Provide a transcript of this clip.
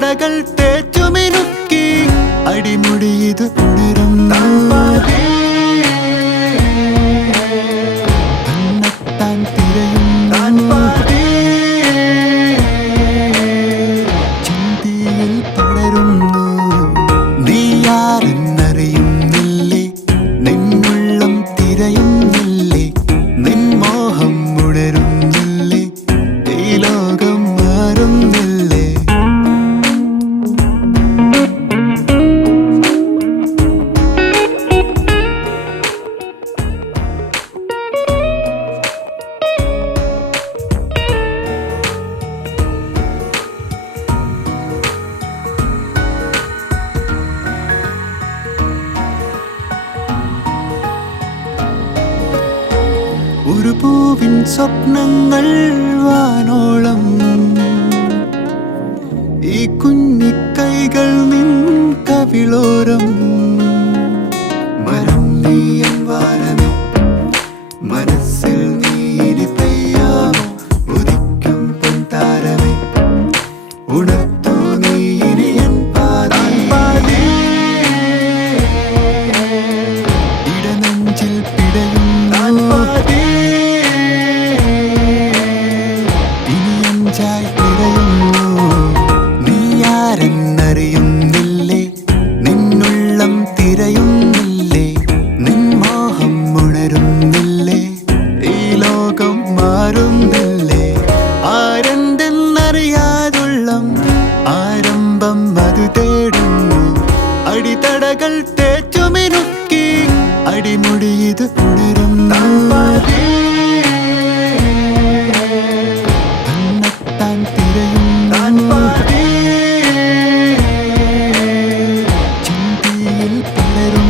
അടിത്തടകൾ തേച്ചുമിനുക്കി അടിമുടിയത് ഉണരും തന്നെത്താൻ തിരയും ചിന്തിയിൽ പടരുന്നു നീയാരെന്നറിയുന്നില്ലേ നിന്നുള്ളം തിരയുന്നില്ലേ നിൻ മോഹം ഉണരുന്നില്ലേ ഈ ലോകം മാറുന്നില്ലേ ഒരു പൂവിൻ സ്വപ്നങ്ങൾ വാനോളം ഈ കുഞ്ഞിക്കൈകൾ നിൻ കവിളോരം മരം നീയൻ വാനമേ മനസ്സിൽ നീരി പെയ്യാമോ ഉദിക്കും പൊൻതാരമേ ഉണർത്തു നീരിയൻ പാതി ഇടനെഞ്ചിൽ പിടയും നീയാരെന്നറിയുന്നില്ലേ നിന്നുള്ളം തിരയുന്നില്ലേ നിൻ മോഹം ഉണരുന്നില്ലേ ഈ ലോകം മാറുന്നില്ലേ ആരെന്തെന്നറിയാതുള്ളം ആരംഭം അത് തേടുന്നു അടിത്തടകൾ തേച്ചുമിനുക്കി അടിമുടിയത് ഉണരും തന്നെത്താൻ തിരയും ചിന്തിയിൽ പടരും